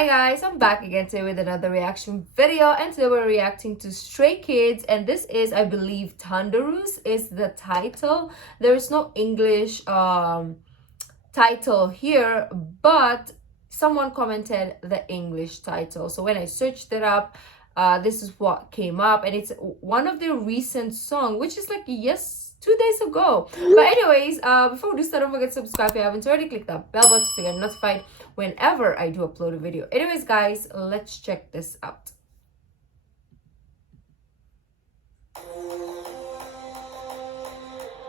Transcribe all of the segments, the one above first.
Hi guys, I'm back again today with another reaction video, and today we're reacting to Stray Kids, and this is, I believe, Thunderous is the title. There is no English title here, but someone commented the English title. So when I searched it up, this is what came up, and it's one of their recent song, which is like 2 days ago. But anyways, before we do start, don't forget to subscribe if you haven't already. Click that bell button to get notified whenever I do upload a video. Anyways, guys, let's check this out.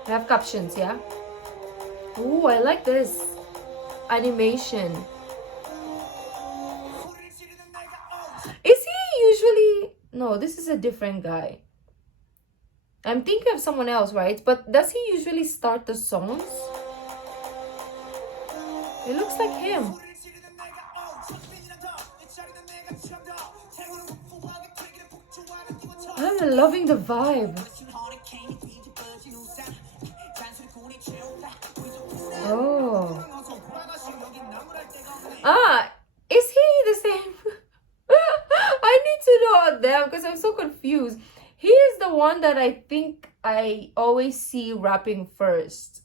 I have captions, yeah? Ooh, I like this animation. Is he usually... No, this is a different guy. I'm thinking of someone else, right? But does he usually start the songs? It looks like him. I'm loving the vibe. Oh. Is he the same? I need to know them because I'm so confused. He is the one that I think I always see rapping first,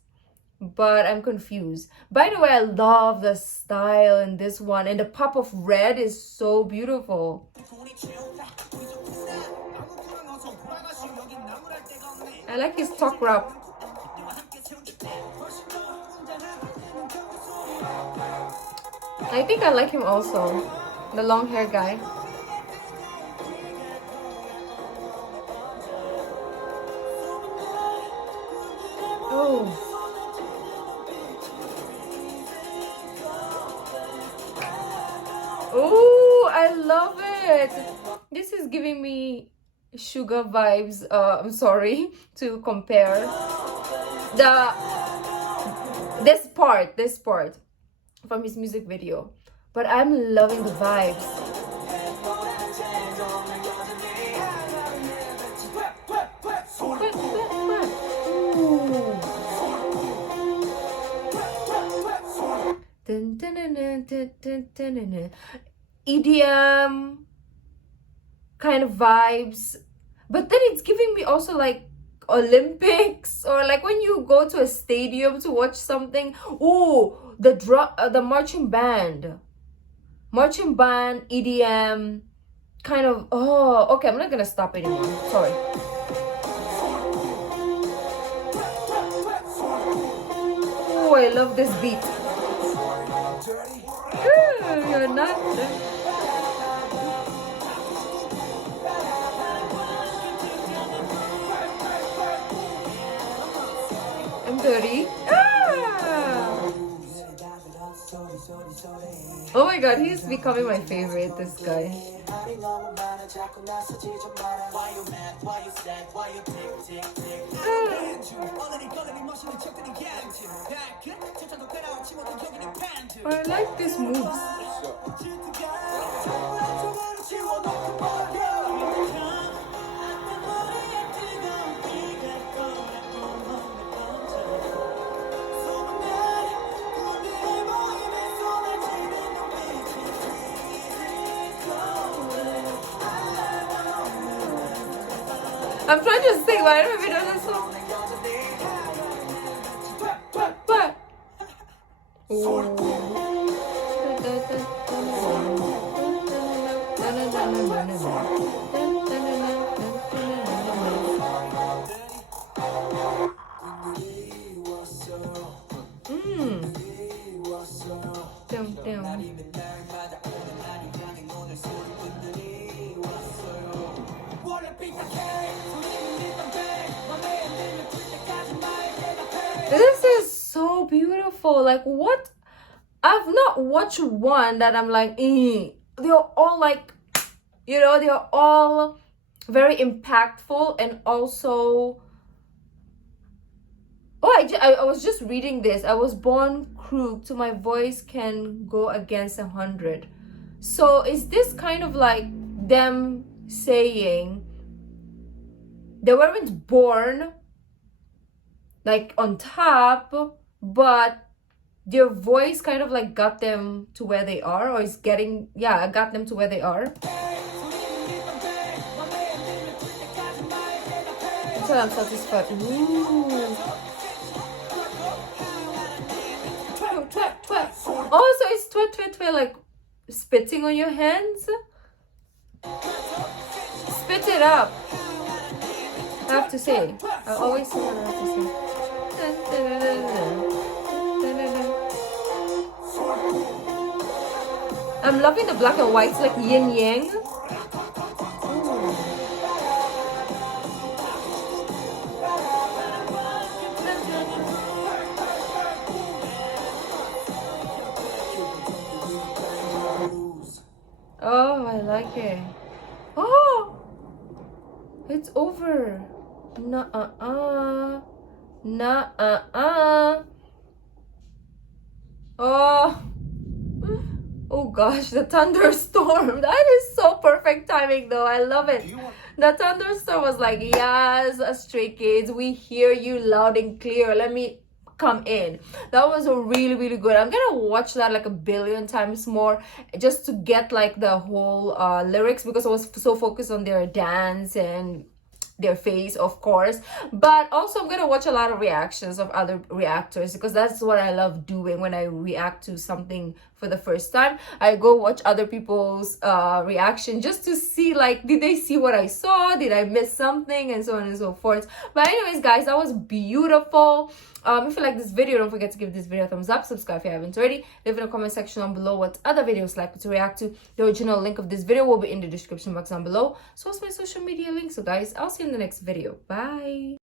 but I'm confused. By the way, I love the style in this one, and the pop of red is so beautiful. I like his talk rap. I think I like him also, the long hair guy. Oh. Oh, I love it. This is giving me sugar vibes. I'm sorry to compare this part from his music video, but I'm loving the vibes. EDM kind of vibes, but then it's giving me also like Olympics, or like when you go to a stadium to watch something. Oh, the marching band, EDM kind of. Oh, okay, I'm not gonna stop anymore, sorry. Oh, I love this beat. You're not. I'm dirty. Oh my god, he's becoming my favorite, this guy. I like these moves. I'm trying to sing, but I don't even know the song. This is so beautiful. Like, what? I've not watched one that I'm like, They're all like, they're all very impactful, and also, I was just reading this. I was born crooked, so my voice can go against 100. So is this kind of like them saying they weren't born like on top, but their voice kind of like got them to where they are, or is getting, yeah, got them to where they are. Until I'm satisfied. Ooh. Oh, so it's twit twit twit, like spitting on your hands. Spit it up. I have to say. I always say what I have to say. I'm loving the black and white. It's like yin yang. Oh, I like it. Oh, it's over. Nuh-uh-uh. Nuh-uh-uh. Oh. Oh gosh, the thunderstorm. That is so perfect timing though. I love it. The thunderstorm was like, yes, Stray Kids, we hear you loud and clear. Let me come in. That was a really good. I'm gonna watch that like a billion times more just to get like the whole lyrics, because I was so focused on their dance and their face, of course. But also I'm gonna watch a lot of reactions of other reactors, because that's what I love doing when I react to something for the first time. I go watch other people's reaction just to see, like, did they see what I saw, did I miss something, and so on and so forth. But anyways guys, that was beautiful. If you like this video, don't forget to give this video a thumbs up, subscribe if you haven't already, leave in the comment section down below what other videos like to react to. The original link of this video will be in the description box down below, so also my social media links. So guys, I'll see you in the next video. Bye.